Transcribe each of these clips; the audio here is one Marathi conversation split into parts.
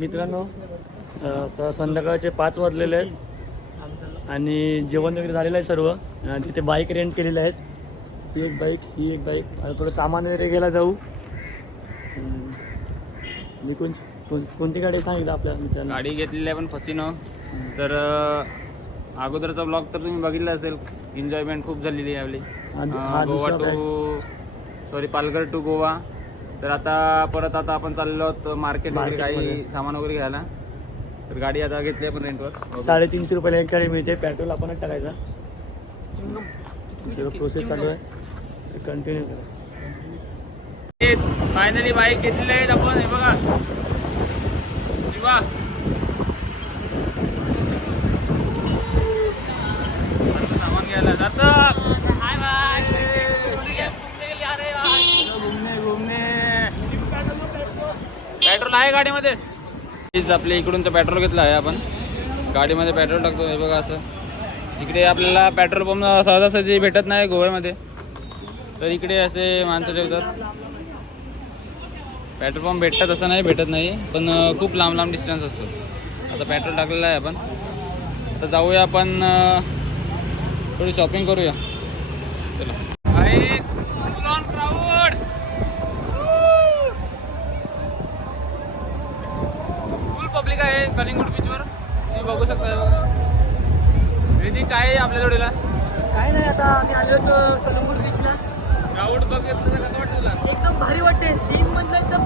मित्रांनो आता संध्याकाळचे पाच वाजलेले आहेत आणि जेवण वगैरे झालेलं आहे सर्व. तिथे बाईक रेंट केलेले आहेत. ही एक बाईक ही एक बाईक आता थोडं सामान वगैरे घ्यायला जाऊ. मी कोण कोण कोणती गाडी सांगितलं आपल्या मित्रांना? गाडी घेतलेली आहे पण फसिनो. तर अगोदरचा ब्लॉग तर तुम्ही बघितला असेल. एन्जॉयमेंट खूप झालेली आहे आपली Goa to sorry Palghar to Goa. तर आता परत आता आपण चाललो आहोत मार्केट वगैरे काही. सामान वगैरे घ्यायला. तर गाडी आता घेतली आपण रेंटवर साडेतीनशे रुपयाला एक गाडी मिळते. पेट्रोल आपणच टाकायचा. सगळं प्रोसेस चालू आहे. कंटिन्यू करा. फायनली बाईक घेतलेली आहेत आपण. हे बघा. आहे गाडीमध्ये. प्लीज आपल्या इकडूनचं पेट्रोल घेतलं आहे आपण. गाडीमध्ये पेट्रोल टाकतो हे बघा असं. इकडे आपल्याला पेट्रोल पंप सहजासहजी भेटत नाही गोव्यामध्ये. तर इकडे असे माणसं ठेवतात. पेट्रोल पंप भेटतात असं नाही भेटत नाही. पण खूप लांब लांब डिस्टन्स असतो. आता पेट्रोल टाकलेलं आहे आपण. आता जाऊया आपण थोडी शॉपिंग करूया. चला फुल पब्लिक आहे कलिंगूट बीचवर तुम्ही बघू शकता हे बघा रिधी काय आहे आपल्या जोडीला काय नाही आता आम्ही आलो होतो कलंगूर बीचला क्राऊड बघितलं तर कसं वाटतं तुला? एकदम भारी वाटते सीन म्हणजे एकदम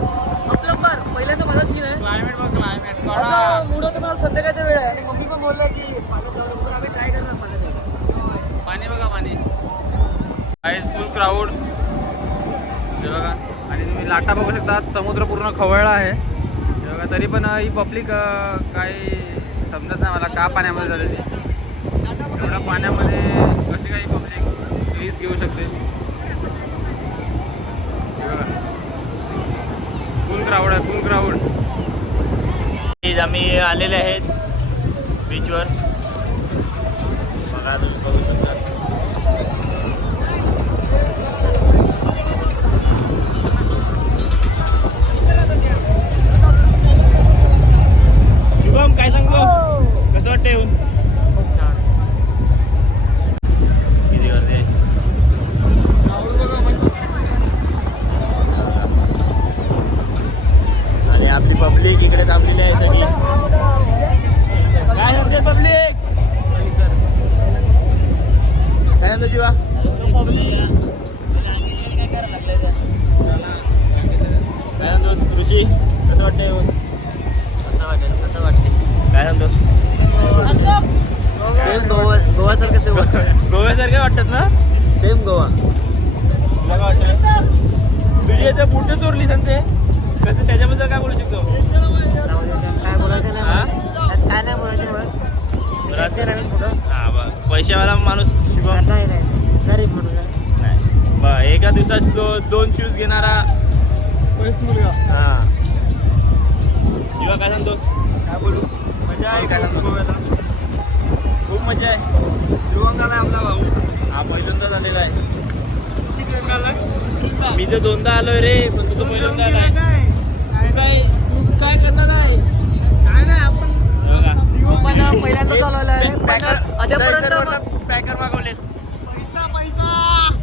आपलं पार पहिल्यांदा माझा सीन आहे. क्लायमेट बघ क्लायमेट असं मूड होतं मला संध्याकाळच्या वेळ आहे. आणि मम्मी पण बोलला की पाण्यात जाऊ नको पण आम्ही ट्राय करणार पाण्यात जायला. पाणी बघा पाणी. आहे फुल क्राऊड बघा. आणि तुम्ही लाटा बघू शकता. समुद्र पूर्ण खवळला आहे. बघा तरी पण ही पब्लिक काही समजत नाही मला. का पाण्यामध्ये झालेली? एवढ्या पाण्यामध्ये कशी काही घेऊ शकते. हे फुल क्राऊड आहे फुल क्राऊड आम्ही आलेले आहेत बीचवर बघा बघू शकता. सेम गोवा. इथे बुटे चोरली सांगते कसं त्याच्याबद्दल काय बोलू शकतो? काय बोलायचं हा? काय नाही बोलायचं हा पैशावाला माणूस शुभम. नाही नाही गरीब नाही. बरं एका दिवसात दो दोन शूज घेणारा. हा. जीवा काय सांगतोस काय बोलू? मजा आहे काय सांगतो? खूप मजा आहे. श्रीवंगाला आपला भाऊ. हा पहिल्यांदा झालेला आहे. मी तर दोनदा आलोय रे पण तुझं पहिल्यांदा आलाय काय तू काय करणार आहे? काय नाही आपण पहिल्यांदा चालवलं आहे. अद्यापर्यंत पॅकर मागवले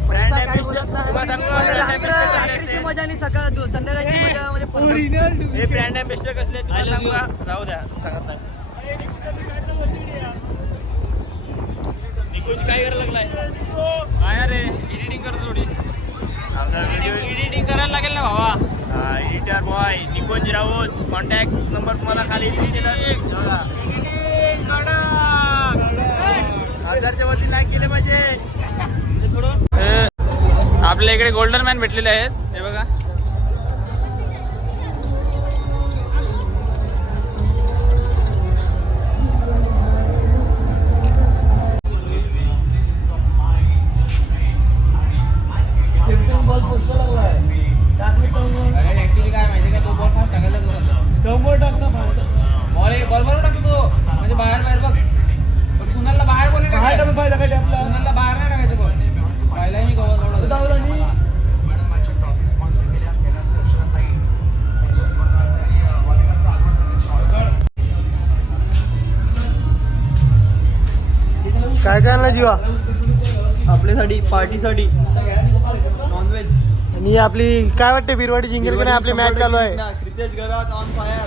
पैसा काय बोलत नाही. मजा आणि सकाळ संध्याकाळची मजा मध्ये. हे ब्रँड कसले राहू द्या सांगत नाही. निकुंज काय करायला लागलाय? काय रे एडिटिंग करतो थोडी. एडिटिंग करायला लागेल ना भावा. Editor boy Nikunj Raut contact number तुम्हाला खाली. हजारच्या वरती लाईक केले पाहिजे. आपल्या इकडे गोल्डन मॅन भेटलेले आहेत. हे बघा. पार्टीसाठी. नॉनव्हेज आणि आपली काय वाटते बिरवाडी जिंकेल की नाही? आपली मॅच चालू आहे. क्रितेश घरात ऑन फायर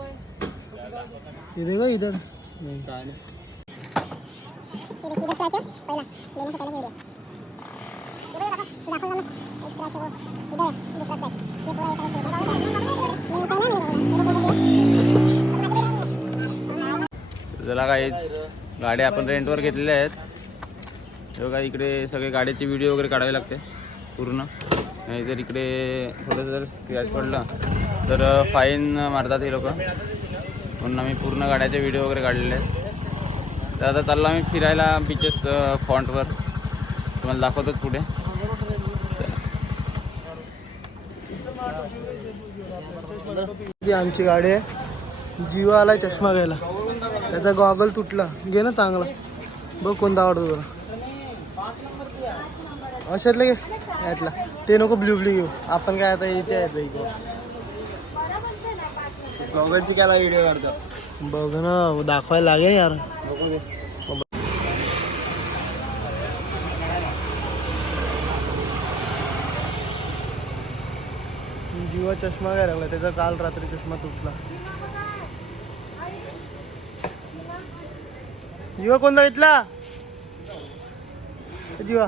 मैं का इधर। चला काहीच गाड्या आपण रेंटवर घेतलेल्या आहेत. बघा इकडे सगळे गाडीचे व्हिडिओ वगैरे काढावे लागते पूर्ण. नाही जर इकडे थोडंसं जर स्क्रॅच पडलं तर फाईन मारतात हे लोक. म्हणून आम्ही पूर्ण गाड्याचे व्हिडिओ वगैरे काढलेले आहेत. तर आता चाललो आम्ही फिरायला बीचेस फॉन्टवर तुम्हाला दाखवतोच पुढे. आमची गाडी आहे. जिओ आलाय चष्मा घ्यायला. त्याचा गॉगल तुटला. घे ना चांगला. बघ कोणता आवडतो तुला अशातलं घे. यातला. ते नको ब्ल्यू ब्ल्यू घेऊ. आपण काय आता इथे आहेत गॉगलची काय व्हिडिओ काढतो. बघ ना दाखवायला लागेल यार. जीवा चष्मा घ्यायला लागला? त्याचा काल रात्री चष्मा तुटला. जीवा कोणता घेतला? जीवा.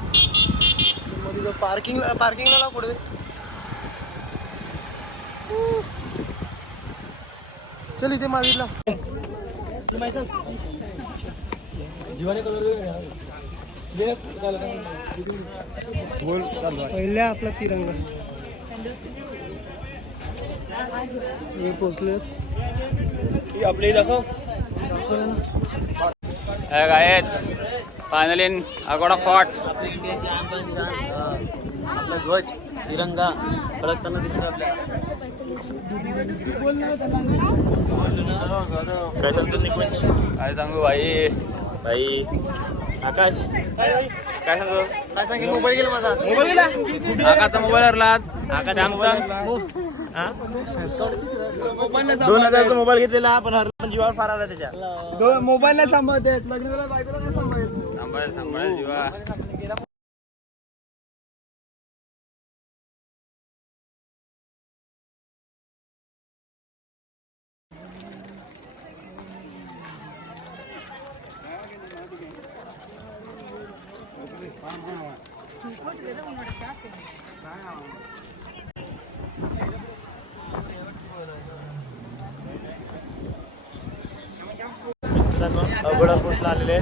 मध्ये पार्किंग पार्किंगला लाव पुढे. चल इथे मागितला पहिल्या आपला तिरंगा. हे पोचले आपले दाखव. गायच फायनली अगोडा फॉट आपल्या इंडियाची आन पण शान आपला ध्वज तिरंगा फडकताना दिसतो आपल्या काय सांगतो निकुंज काय सांगू भाई? भाई आकाश? काय सांगू? काय सांगेल मोबाईल गेला माझा. मोबाईल गेला? आकाचा मोबाईल हरलाच आका सॅमसंग दोन हजारचा मोबाईल घेतलेला पण हर पण जीवावर फार आला त्याच्या. मोबाईल नाही सांभाळत लग्न झालं बायकोला नाही सांभाळत सांभाळ सांभाळ जीवा. अगोडा कोटला आलेले.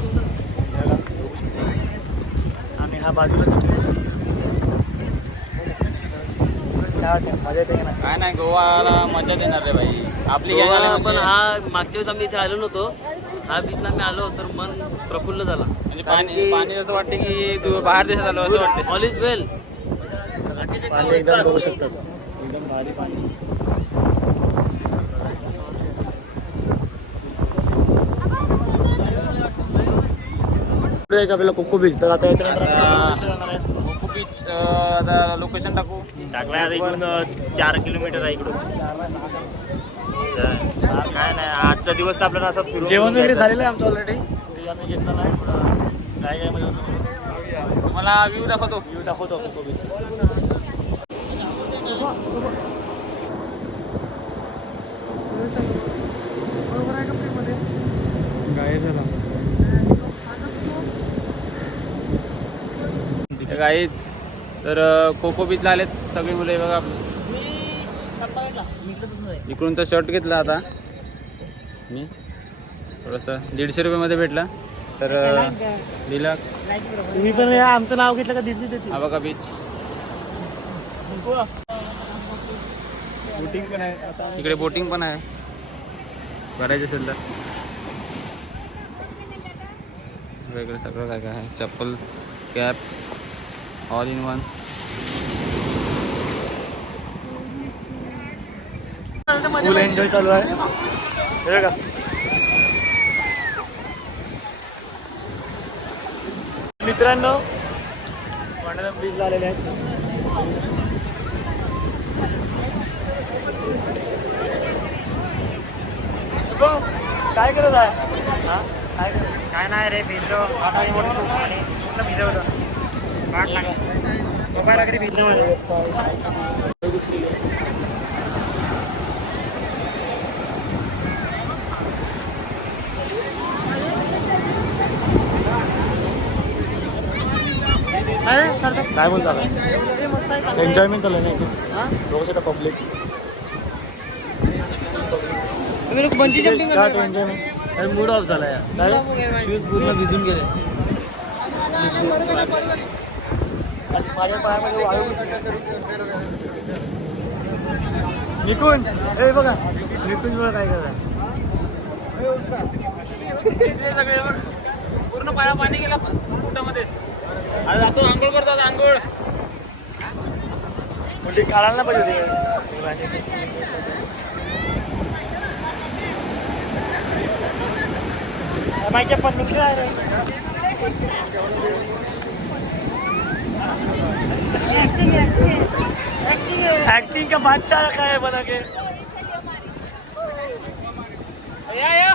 आणि हा बाजूला मजा येते नाही? काय नाही गोवाला मजा देणार रे भाई आपली पण हा मागच्या वेळेस आम्ही इथे आलो नव्हतो. हा बीचला आम्ही आलो तर मन प्रफुल्ल झाला. म्हणजे पाणी पाणी असं वाटते की दु- बाहेर देशात आलो असं वाटते ऑल इज वेल पाणी एकदम बघू शकतात. एकदम भारी पाणी. आपल्याला कोको बीच तर आता याच्यानंतर कोको बीच आता लोकेशन टाकू. टाकलाय आता इकडून चार किलोमीटर आहे इकडून. चार- काय नाही आजचा दिवस तर आपल्याला असं जेवण वगैरे. झालेलं आहे आमचं ऑलरेडी ते आम्ही घेतलं नाही काय काय मध्ये होतं? तुम्हाला व्ह्यू दाखवतो. व्ह्यू दाखवतो कोको बीच गाईच तर कोको बीचला आलेत सगळी मुलं बघा. इकडूनचा शर्ट घेतला आता. मी. थोडंसं दीडशे रुपयामध्ये भेटला. तर दिला तुम्ही पण या आमचं नाव घेतलं का दिल्ली देते हा बघा बीच बोटिंग पण आहे. इकडे बोटिंग पण आहे. करायचं असेल तर. वेगळं सगळं काय काय आहे. चप्पल cap all in one full enjoy चालू आहे. हे मित्रांनो पांढऱ्या बीच आलेले आहेत. काय करत आहे? काय काय नाही रे भिजलो. आता हे मोठं भिजवलं? लागली. मोबाईल वगैरे काय बोलता काय? एन्जॉयमेंट चालू आहे ना लोक public start enjoyment mood off झाला यार शूज़ पूर्ण भिजून गेले. माझ्या पायामध्ये वाळू निकुंज हे बघा. निकुंज बघा काय सगळे पूर्ण पाया पाणी गेला पोटामध्ये आता जातो आंघोळ करतो आता आंघोळ म्हणजे काढायला नाही पाहिजे होते माहिती पण निघलं आहे रे ऍक्टिंग का बादशाह रखा है बना के या या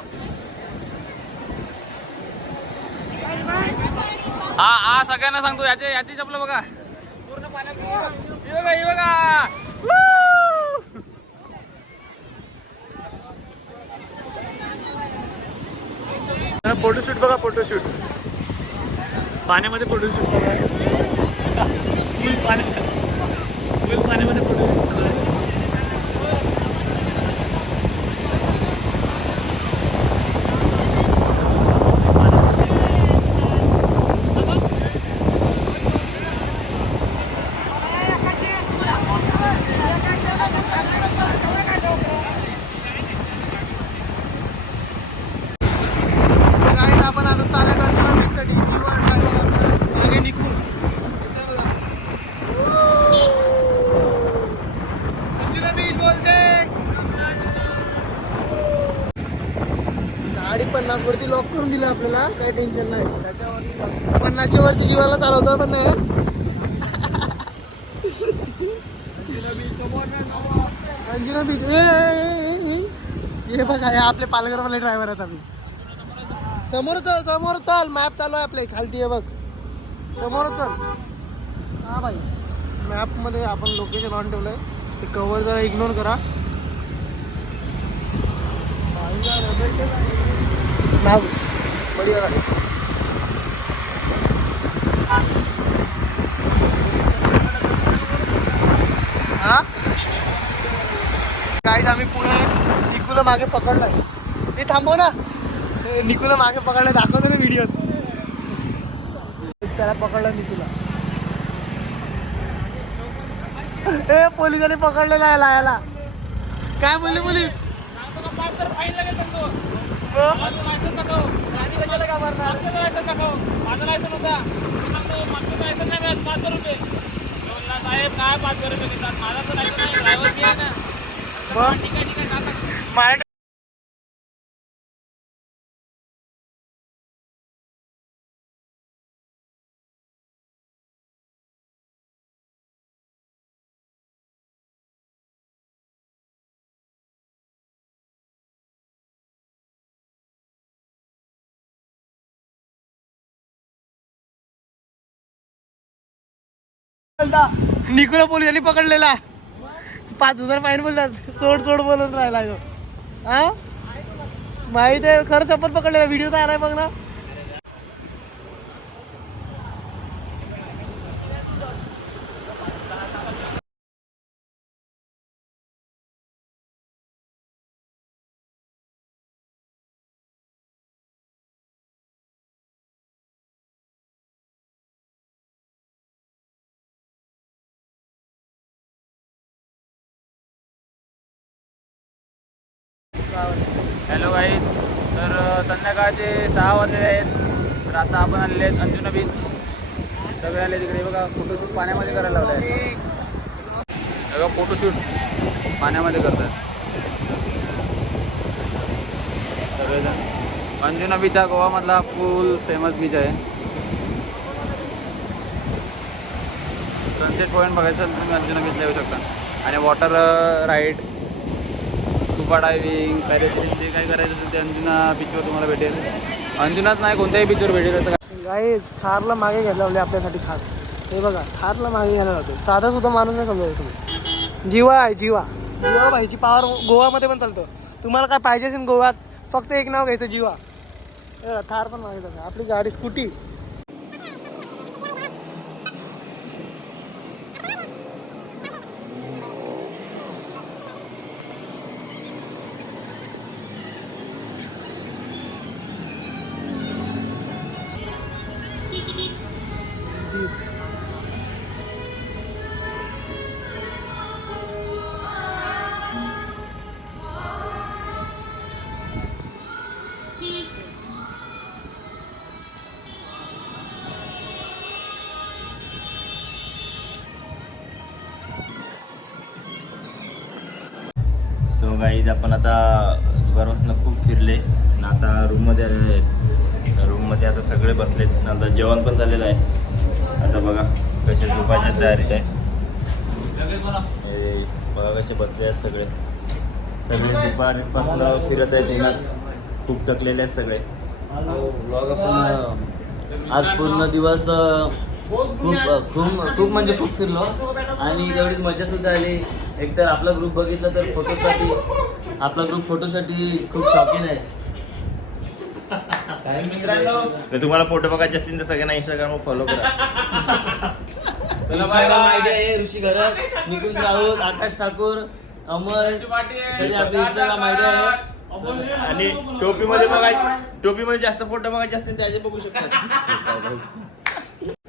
हा हा सगळ्यांना सांगतो याचे याची चपलं बघा. पूर्ण पाण्यात बघा हे बघा. फोटोशूट बघा फोटोशूट पाण्यामध्ये फोटोशूट बघा. फुल फुल पाण्यामध्ये फोटोशूट काय आपण आता चालत आहोत बीचसाठी जीवन टाकणार आता मागे निघून इथे बघा. मंदिरा बीच बोलते गाडी पन्नास वरती लॉक करून दिलं आपल्याला काही टेन्शन नाही. पन्नासच्या वरती जीवाला चालवतो पण नाही अंजिना बीच हे बघा हे आपले पालघरवाले ड्रायव्हर आहेत आम्ही. समोर चल समोर चल. मॅप चालू आहे आपले खालती आहे बघ. समोर चल. हा भाई. मॅपमध्ये आपण लोकेशन ऑन ठेवलंय. ते कवर जरा इग्नोर करा. नाव बढिया गाडी हा? गाईज आम्ही पुढे निकूला मागे पकडलाय. मी थांबव ना. निकूला मागे पकडलं दाखवतो ना व्हिडिओत त्याला पकडलं निकूला ए पोलिसांनी पकडलेला आहे लायाला. काय बोलले पोलीस? गाडी कशाला का भरणार लायसन दाखव माझं लायसन होता मी सांगतो मागचं लायसन नाही मिळत पाचशे रुपये. साहेब काय पाचशे रुपये देतात? माझा तर लायसन नाही ड्रायव्हर मी आहे ना. ठीक आहे ठीक आहे बोलता. निकुला पोलिसांनी पकडलेला. पाच हजार फाईन बोलतात. सोड सोड बोलून राहिला हा? माहीत आहे खरंच आपण पकडलेला. व्हिडिओ तर आलाय बघ ना हॅलो गाईज तर अ, संध्याकाळचे सहा वाजलेले आहेत. तर आता आपण आलेले आहेत अंजुना बीच सगळे आले तिकडे. बघा फोटोशूट पाण्यामध्ये करायला लावले आहे बघा फोटोशूट पाण्यामध्ये करतात. सगळेजण. अंजुना बीच हा गोवामधला फुल फेमस बीच आहे. सनसेट पॉईंट बघायचं तुम्ही अंजुना बीचला येऊ शकता. आणि water ride uh, scuba diving parasailing जे काही करायचं असेल ते अंजुना बीचवर तुम्हाला भेटेल. अंजुनाच नाही कोणत्याही बीचवर भेटेल असं गाईज थारला मागे घ्यायला लावले आपल्यासाठी खास. हे बघा थारला मागे घ्यायला लावतो साधा सुद्धा माणूस नाही समजायचं तुम्ही. जीवा आहे जीवा. जीवा भाईची पावर गोवामध्ये पण चालतं. तुम्हाला काय पाहिजे असेल गोव्यात फक्त एक नाव घ्यायचं जीवा. थार पण मागे चालतं आपली गाडी स्कूटी. गाईज आपण आता दुपारपासून खूप फिरले आणि आता रूममध्ये आलेले आहेत रूममध्ये आता सगळे बसलेत आता जेवण पण झालेलं आहे. आता बघा कसे झोपायच्या तयारीत आहे. बघा कसे बसले आहेत सगळे. सगळे दुपारपासून फिरत आहेत उन्हात खूप थकलेले आहेत सगळे. ब्लॉग आपण आज पूर्ण दिवस खूप खूप खूप म्हणजे खूप फिरलो. आणि तेवढीच मजा सुद्धा आली. एकतर आपला ग्रुप बघितला तर फोटोसाठी आपला ग्रुप फोटोसाठी खूप शौकीन आहे. काय मित्रांनो? तर तुम्हाला फोटो बघायचे असतील तर सगळ्यांना इंस्टाग्रामवर फॉलो करा. इंस्टाग्राम आयडी आहे ऋषी घरत निकुंज राऊत आकाश ठाकूर अमर सगळे आपले इंस्टाग्राम आयडी आहे. आणि टोपीमध्ये बघायचे. टोपीमध्ये जास्त फोटो बघायचे असतील त्याचे बघू शकतात.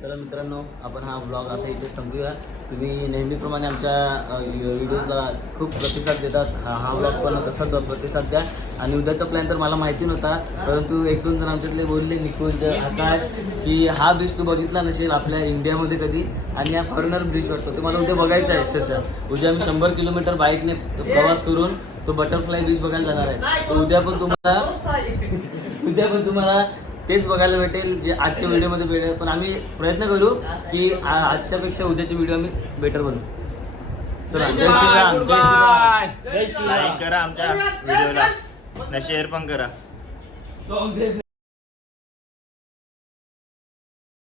चला मित्रांनो आपण हा ब्लॉग आता इथे संपूया तुम्ही नेहमीप्रमाणे आमच्या व्हिडिओजला खूप प्रतिसाद देतात. हा हा ब्लॉग पण तसाच प्रतिसाद द्या. आणि उद्याचा प्लॅन तर मला माहिती नव्हता परंतु एक दोन जण आमच्यातले बोलले निकुंज आकाश की हा ब्रिज तू बघितला नसेल आपल्या इंडियामध्ये कधी? आणि हा फॉरेनर ब्रिज वाटतो. तुम्हाला उद्या बघायचा आहे अक्षरशः. उद्या आम्ही शंभर किलोमीटर बाईकने प्रवास करून तो बटरफ्लाय ब्रिज बघायला जाणार आहे. तर उद्या पण तुम्हाला उद्या पण तुम्हाला तेच बघायला भेटेल जे आजच्या व्हिडिओमध्ये भेटेल. पण आम्ही प्रयत्न करू की आजच्यापेक्षा उद्याचे व्हिडिओ आम्ही बेटर बनवू चला जय श्रीराम जय श्रीराम. जय श्रीराम लाईक करा आमच्या व्हिडिओला. शेअर पण करा.